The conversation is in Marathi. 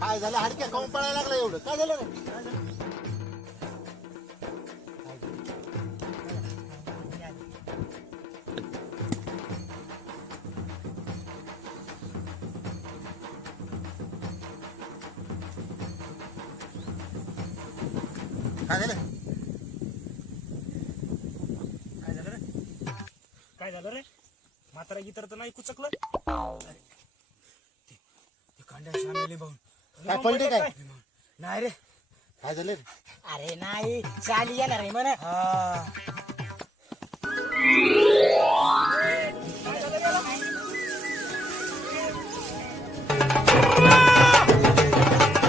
काय झालं हाडक्या खाऊन पळायला लागला एवढं काय झालं रे? काय झालं काय झालं रे? काय झालं रे? म्हातारा गितर तर नाही कुचकलं. ते कांड्या शामेली भाऊन काय पलटी काय? नाही रे. काय झालं रे? अरे नाही शाली येणार आहे म्हण. हा